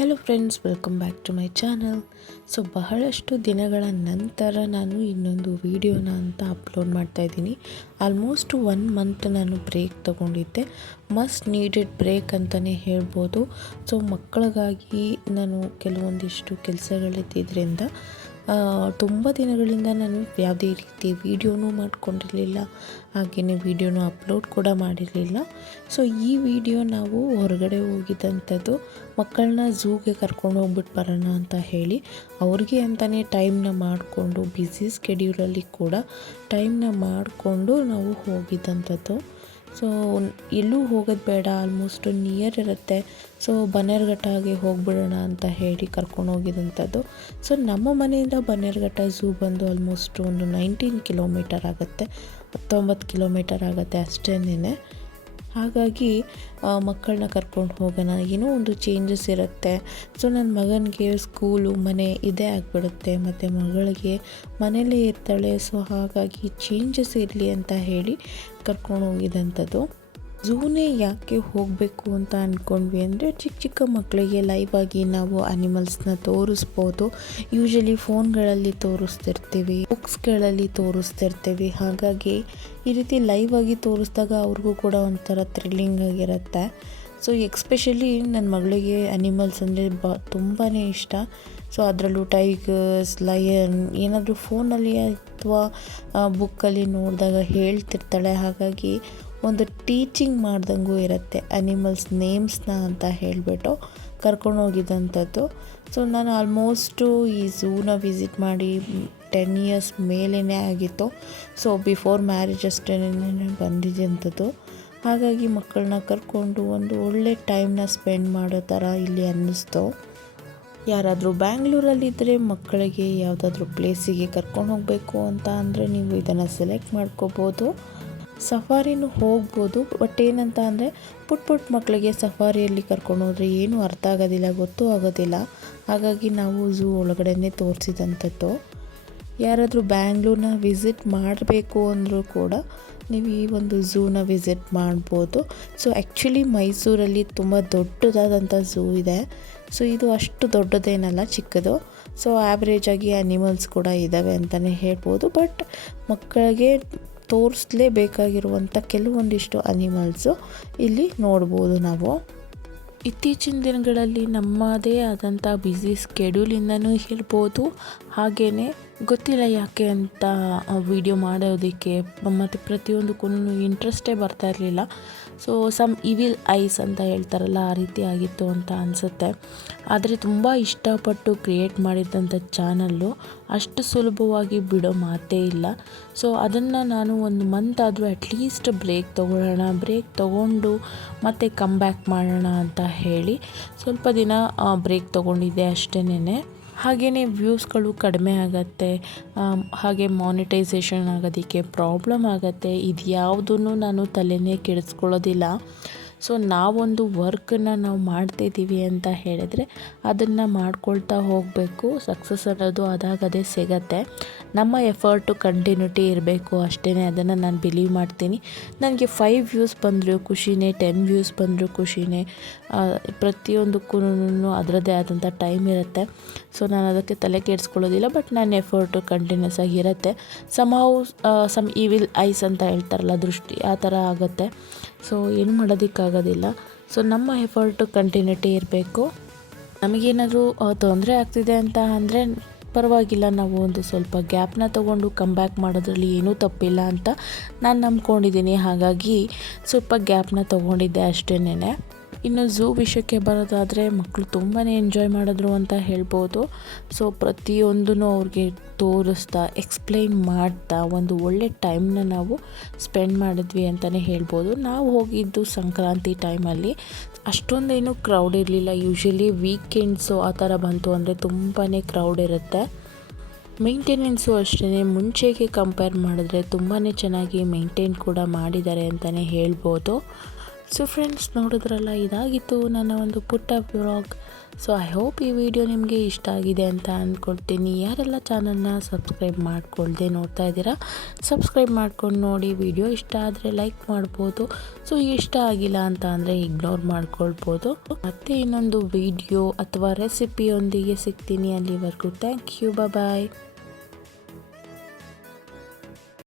Hello friends, welcome back to my channel. ಬಹಳಷ್ಟು ದಿನಗಳ ನಂತರ ನಾನು ಇನ್ನೊಂದು ವಿಡಿಯೋನ ಅಂತ ಅಪ್ಲೋಡ್ ಮಾಡ್ತಾಯಿದ್ದೀನಿ. ಆಲ್ಮೋಸ್ಟ್ 1 ಮಂತ್ ನಾನು ಬ್ರೇಕ್ ತೊಗೊಂಡಿದ್ದೆ. ಮಸ್ಟ್ ನೀಡೆಡ್ ಬ್ರೇಕ್ ಅಂತಲೇ ಹೇಳ್ಬೋದು. ಮಕ್ಕಳಿಗಾಗಿ ನಾನು ಕೆಲವೊಂದಿಷ್ಟು ಕೆಲಸಗಳಿದ್ದಿದ್ದರಿಂದ ತುಂಬ ದಿನಗಳಿಂದ ನಾನು ಯಾವುದೇ ರೀತಿ ವಿಡಿಯೋನೂ ಮಾಡ್ಕೊಂಡಿರಲಿಲ್ಲ, ಹಾಗೆಯೇ ವಿಡಿಯೋನೂ ಅಪ್ಲೋಡ್ ಕೂಡ ಮಾಡಿರಲಿಲ್ಲ. ಈ ವಿಡಿಯೋ ನಾವು ಹೊರಗಡೆ ಹೋಗಿದ್ದಂಥದ್ದು, ಮಕ್ಕಳನ್ನ ಝೂಗೆ ಕರ್ಕೊಂಡು ಹೋಗ್ಬಿಟ್ಟು ಬರೋಣ ಅಂತ ಹೇಳಿ ಅವ್ರಿಗೆ ಅಂತಲೇ ಟೈಮ್ನ ಮಾಡಿಕೊಂಡು, ಬ್ಯುಸಿ ಸ್ಕೆಡ್ಯೂಲಲ್ಲಿ ಕೂಡ ಟೈಮ್ನ ಮಾಡಿಕೊಂಡು ನಾವು ಹೋಗಿದ್ದಂಥದ್ದು. ಎಲ್ಲೂ ಹೋಗೋದು ಬೇಡ, ಆಲ್ಮೋಸ್ಟ್ ನಿಯರ್ ಇರುತ್ತೆ. ಬನ್ನೇರುಘಟ್ಟಗೆ ಹೋಗ್ಬಿಡೋಣ ಅಂತ ಹೇಳಿ ಕರ್ಕೊಂಡು ಹೋಗಿದ್ದಂಥದ್ದು. ನಮ್ಮ ಮನೆಯಿಂದ ಬನ್ನೇರುಘಟ್ಟ ಝೂ ಬಂದು ಆಲ್ಮೋಸ್ಟ್ ಒಂದು 19 ಕಿಲೋಮೀಟರ್ ಆಗುತ್ತೆ, 19 ಕಿಲೋಮೀಟರ್ ಆಗುತ್ತೆ ಅಷ್ಟೇನೆ. ಹಾಗಾಗಿ ಮಕ್ಕಳನ್ನ ಕರ್ಕೊಂಡು ಹೋಗೋಣ, ಏನೋ ಒಂದು ಚೇಂಜಸ್ ಇರುತ್ತೆ. ನನ್ನ ಮಗನಿಗೆ ಸ್ಕೂಲು ಮನೆ ಇದೇ ಆಗಿಬಿಡುತ್ತೆ, ಮತ್ತು ಮಗಳಿಗೆ ಮನೇಲೇ ಇರ್ತಾಳೆ. ಹಾಗಾಗಿ ಚೇಂಜಸ್ ಇರಲಿ ಅಂತ ಹೇಳಿ ಕರ್ಕೊಂಡು ಹೋಗಿದ್ದಂಥದ್ದು. ಝೂನೇ ಯಾಕೆ ಹೋಗಬೇಕು ಅಂತ ಅಂದ್ಕೊಂಡ್ವಿ ಅಂದರೆ, ಚಿಕ್ಕ ಚಿಕ್ಕ ಮಕ್ಕಳಿಗೆ ಲೈವ್ ಆಗಿ ನಾವು ಅನಿಮಲ್ಸ್ನ ತೋರಿಸ್ಬೋದು. ಯೂಶಲಿ ಫೋನ್ಗಳಲ್ಲಿ ತೋರಿಸ್ತಿರ್ತೀವಿ, ಬುಕ್ಸ್ಗಳಲ್ಲಿ ತೋರಿಸ್ತಿರ್ತೀವಿ. ಹಾಗಾಗಿ ಈ ರೀತಿ ಲೈವ್ ಆಗಿ ತೋರಿಸಿದಾಗ ಅವ್ರಿಗೂ ಕೂಡ ಒಂಥರ ಥ್ರಿಲ್ಲಿಂಗ್ ಆಗಿರುತ್ತೆ. ಎಕ್ಸ್ಪೆಷಲಿ ನನ್ನ ಮಗಳಿಗೆ ಅನಿಮಲ್ಸ್ ಅಂದರೆ ತುಂಬಾ ಇಷ್ಟ. ಅದರಲ್ಲೂ ಟೈಗರ್ಸ್, ಲಯನ್ ಏನಾದರೂ ಫೋನಲ್ಲಿ ಅಥವಾ ಬುಕ್ಕಲ್ಲಿ ನೋಡಿದಾಗ ಹೇಳ್ತಿರ್ತಾಳೆ. ಹಾಗಾಗಿ ಒಂದು ಟೀಚಿಂಗ್ ಮಾಡ್ದಂಗೂ ಇರುತ್ತೆ, ಅನಿಮಲ್ಸ್ ನೇಮ್ಸ್ನ ಅಂತ ಹೇಳಿಬಿಟ್ಟು ಕರ್ಕೊಂಡು ಹೋಗಿದ್ದಂಥದ್ದು. ನಾನು ಆಲ್ಮೋಸ್ಟು ಈ ಝೂನ ವಿಸಿಟ್ ಮಾಡಿ 10 ಇಯರ್ಸ್ ಮೇಲೇ ಆಗಿತ್ತು. ಬಿಫೋರ್ ಮ್ಯಾರೇಜ್ ಅಷ್ಟೇ ಬಂದಿದ್ದಂಥದ್ದು. ಹಾಗಾಗಿ ಮಕ್ಕಳನ್ನ ಕರ್ಕೊಂಡು ಒಂದು ಒಳ್ಳೆ ಟೈಮ್ನ ಸ್ಪೆಂಡ್ ಮಾಡೋ ಥರ ಇಲ್ಲಿ ಅನ್ನಿಸ್ತು. ಯಾರಾದರೂ ಬ್ಯಾಂಗ್ಳೂರಲ್ಲಿದ್ದರೆ ಮಕ್ಕಳಿಗೆ ಯಾವುದಾದ್ರೂ ಪ್ಲೇಸಿಗೆ ಕರ್ಕೊಂಡು ಹೋಗಬೇಕು ಅಂತ ಅಂದರೆ ನೀವು ಇದನ್ನು ಸೆಲೆಕ್ಟ್ ಮಾಡ್ಕೋಬೋದು. ಸಫಾರಿನೂ ಹೋಗ್ಬೋದು, ಬಟ್ ಏನಂತ ಅಂದರೆ ಪುಟ್ಟ ಮಕ್ಕಳಿಗೆ ಸಫಾರಿಯಲ್ಲಿ ಕರ್ಕೊಂಡು ಹೋದರೆ ಏನೂ ಅರ್ಥ ಆಗೋದಿಲ್ಲ, ಗೊತ್ತೂ ಆಗೋದಿಲ್ಲ. ಹಾಗಾಗಿ ನಾವು ಝೂ ಒಳಗಡೆನೇ ತೋರಿಸಿದಂಥದ್ದು. ಯಾರಾದರೂ ಬ್ಯಾಂಗ್ಳೂರನ್ನ ವಿಸಿಟ್ ಮಾಡಬೇಕು ಅಂದರೂ ಕೂಡ ನೀವು ಈ ಒಂದು ಝೂನ ವಿಸಿಟ್ ಮಾಡ್ಬೋದು. ಆ್ಯಕ್ಚುಲಿ ಮೈಸೂರಲ್ಲಿ ತುಂಬ ದೊಡ್ಡದಾದಂಥ ಝೂ ಇದೆ. ಇದು ಅಷ್ಟು ದೊಡ್ಡದೇನಲ್ಲ, ಚಿಕ್ಕದು. ಆ್ಯಾವ್ರೇಜಾಗಿ ಅನಿಮಲ್ಸ್ ಕೂಡ ಇದ್ದಾವೆ ಅಂತಲೇ ಹೇಳ್ಬೋದು. ಬಟ್ ಮಕ್ಕಳಿಗೆ ತೋರಿಸಲೇಬೇಕಾಗಿರುವಂಥ ಕೆಲವೊಂದಿಷ್ಟು ಅನಿಮಲ್ಸು ಇಲ್ಲಿ ನೋಡ್ಬೋದು ನಾವು. ಇತ್ತೀಚಿನ ದಿನಗಳಲ್ಲಿ ನಮ್ಮದೇ ಆದಂಥ ಬ್ಯುಸಿ ಸ್ಕೆಡ್ಯೂಲಿಂದನೂ ಹೇಳ್ಬೋದು. ಹಾಗೆಯೇ ಗೊತ್ತಿಲ್ಲ ಯಾಕೆ ಅಂತ ವಿಡಿಯೋ ಮಾಡೋದಕ್ಕೆ ಮತ್ತು ಪ್ರತಿಯೊಂದಕ್ಕೂ ಇಂಟ್ರೆಸ್ಟೇ ಬರ್ತಾ ಇರಲಿಲ್ಲ. ಸಮ್ ಇವಿಲ್ ಐಸ್ ಅಂತ ಹೇಳ್ತಾರಲ್ಲ, ಆ ರೀತಿ ಆಗಿತ್ತು ಅಂತ ಅನಿಸುತ್ತೆ. ಆದರೆ ತುಂಬ ಇಷ್ಟಪಟ್ಟು ಕ್ರಿಯೇಟ್ ಮಾಡಿದ್ದಂಥ ಚಾನಲ್ಲು ಅಷ್ಟು ಸುಲಭವಾಗಿ ಬಿಡೋ ಮಾತೇ ಇಲ್ಲ. ಅದನ್ನು ನಾನು 1 ಮಂತ್ ಆದರೂ ಅಟ್ಲೀಸ್ಟ್ ಬ್ರೇಕ್ ತೊಗೊಂಡು ಮತ್ತೆ ಕಮ್ ಬ್ಯಾಕ್ ಮಾಡೋಣ ಅಂತ ಹೇಳಿ ಸ್ವಲ್ಪ ದಿನ ಬ್ರೇಕ್ ತೊಗೊಂಡಿದ್ದೆ ಅಷ್ಟೇನೆ. ಹಾಗೆಯೇ ವ್ಯೂಸ್ಗಳು ಕಡಿಮೆ ಆಗುತ್ತೆ, ಹಾಗೆ ಮಾನಿಟೈಸೇಷನ್ ಆಗೋದಕ್ಕೆ ಪ್ರಾಬ್ಲಮ್ ಆಗುತ್ತೆ. ಇದು ಯಾವುದನ್ನು ನಾನು ತಲೆನೇ ಕೆಡಿಸ್ಕೊಳ್ಳೋದಿಲ್ಲ. ನಾವೊಂದು ವರ್ಕನ್ನು ನಾವು ಮಾಡ್ತಾಯಿದ್ದೀವಿ ಅಂತ ಹೇಳಿದ್ರೆ ಅದನ್ನು ಮಾಡ್ಕೊಳ್ತಾ ಹೋಗಬೇಕು. ಸಕ್ಸಸ್ ಅನ್ನೋದು ಅದಾಗದೇ ಸಿಗತ್ತೆ. ನಮ್ಮ ಎಫರ್ಟು ಕಂಟಿನ್ಯೂಟಿ ಇರಬೇಕು ಅಷ್ಟೇ, ಅದನ್ನು ನಾನು ಬಿಲೀವ್ ಮಾಡ್ತೀನಿ. ನನಗೆ 5 ವ್ಯೂಸ್ ಬಂದರೂ ಖುಷಿನೇ, 10 ವ್ಯೂಸ್ ಬಂದರೂ ಖುಷಿನೇ. ಪ್ರತಿಯೊಂದಕ್ಕೂ ಅದರದ್ದೇ ಆದಂಥ ಟೈಮ್ ಇರುತ್ತೆ. ನಾನು ಅದಕ್ಕೆ ತಲೆ ಕೆಡಿಸ್ಕೊಳ್ಳೋದಿಲ್ಲ. ಬಟ್ ನನ್ನ ಎಫರ್ಟು ಕಂಟಿನ್ಯೂಸ್ ಆಗಿರುತ್ತೆ. ಸಮ್ ಈವಿಲ್ ಐಸ್ ಅಂತ ಹೇಳ್ತಾರಲ್ಲ, ದೃಷ್ಟಿ ಆ ಥರ ಆಗುತ್ತೆ. ಏನು ಮಾಡೋದಕ್ಕಾಗೋದಿಲ್ಲ. ನಮ್ಮ ಎಫರ್ಟು ಕಂಟಿನ್ಯೂಟಿ ಇರಬೇಕು. ನಮಗೇನಾದರೂ ತೊಂದರೆ ಆಗ್ತಿದೆ ಅಂತ ಅಂದರೆ ಪರವಾಗಿಲ್ಲ, ನಾವು ಒಂದು ಸ್ವಲ್ಪ ಗ್ಯಾಪ್ನ ತೊಗೊಂಡು ಕಮ್ ಬ್ಯಾಕ್ ಮಾಡೋದ್ರಲ್ಲಿ ಏನೂ ತಪ್ಪಿಲ್ಲ ಅಂತ ನಾನು ನಂಬ್ಕೊಂಡಿದ್ದೀನಿ. ಹಾಗಾಗಿ ಸ್ವಲ್ಪ ಗ್ಯಾಪ್ನ ತೊಗೊಂಡಿದ್ದೆ ಅಷ್ಟೇನೆ. ಇನ್ನು ಝೂ ವಿಷಯಕ್ಕೆ ಬರೋದಾದರೆ ಮಕ್ಕಳು ತುಂಬಾ ಎಂಜಾಯ್ ಮಾಡಿದ್ರು ಅಂತ ಹೇಳ್ಬೋದು. ಪ್ರತಿಯೊಂದೂ ಅವ್ರಿಗೆ ತೋರಿಸ್ತಾ, ಎಕ್ಸ್ಪ್ಲೈನ್ ಮಾಡ್ತಾ ಒಂದು ಒಳ್ಳೆ ಟೈಮ್ನ ನಾವು ಸ್ಪೆಂಡ್ ಮಾಡಿದ್ವಿ ಅಂತಲೇ ಹೇಳ್ಬೋದು. ನಾವು ಹೋಗಿದ್ದು ಸಂಕ್ರಾಂತಿ ಟೈಮಲ್ಲಿ, ಅಷ್ಟೊಂದೇನು ಕ್ರೌಡ್ ಇರಲಿಲ್ಲ. ಯೂಶಲಿ ವೀಕೆಂಡ್ಸು ಆ ಥರ ಬಂತು ಅಂದರೆ ತುಂಬಾ ಕ್ರೌಡ್ ಇರುತ್ತೆ. ಮೇಂಟೆನೆನ್ಸು ಅಷ್ಟೇ ಮುಂಚೆಗೆ ಕಂಪೇರ್ ಮಾಡಿದ್ರೆ ತುಂಬಾ ಚೆನ್ನಾಗಿ ಮೇಂಟೈನ್ ಕೂಡ ಮಾಡಿದ್ದಾರೆ ಅಂತಲೇ ಹೇಳ್ಬೋದು. ಸೊ ಫ್ರೆಂಡ್ಸ್, ನೋಡಿದ್ರಲ್ಲ, ಇದಾಗಿತ್ತು ನನ್ನ ಒಂದು ಪುಟ್ಟ ವ್ಲಾಗ್. ಸೊ ಐ ಹೋಪ್ ಈ ವಿಡಿಯೋ ನಿಮಗೆ ಇಷ್ಟ ಆಗಿದೆ ಅಂತ ಅಂದ್ಕೊಳ್ತೀನಿ. ಯಾರೆಲ್ಲ ಚಾನಲ್ನ ಸಬ್ಸ್ಕ್ರೈಬ್ ಮಾಡ್ಕೊಳ್ದೆ ನೋಡ್ತಾ ಇದ್ದೀರಾ, ಸಬ್ಸ್ಕ್ರೈಬ್ ಮಾಡ್ಕೊಂಡು ನೋಡಿ. ವಿಡಿಯೋ ಇಷ್ಟ ಆದರೆ ಲೈಕ್ ಮಾಡ್ಬೋದು. ಸೊ ಇಷ್ಟ ಆಗಿಲ್ಲ ಅಂತ ಅಂದರೆ ಇಗ್ನೋರ್ ಮಾಡ್ಕೊಳ್ಬೋದು. ಮತ್ತೆ ಇನ್ನೊಂದು ವಿಡಿಯೋ ಅಥವಾ ರೆಸಿಪಿಯೊಂದಿಗೆ ಸಿಗ್ತೀನಿ. ಅಲ್ಲಿವರೆಗೂ ಥ್ಯಾಂಕ್ ಯು, ಬಾಯ್.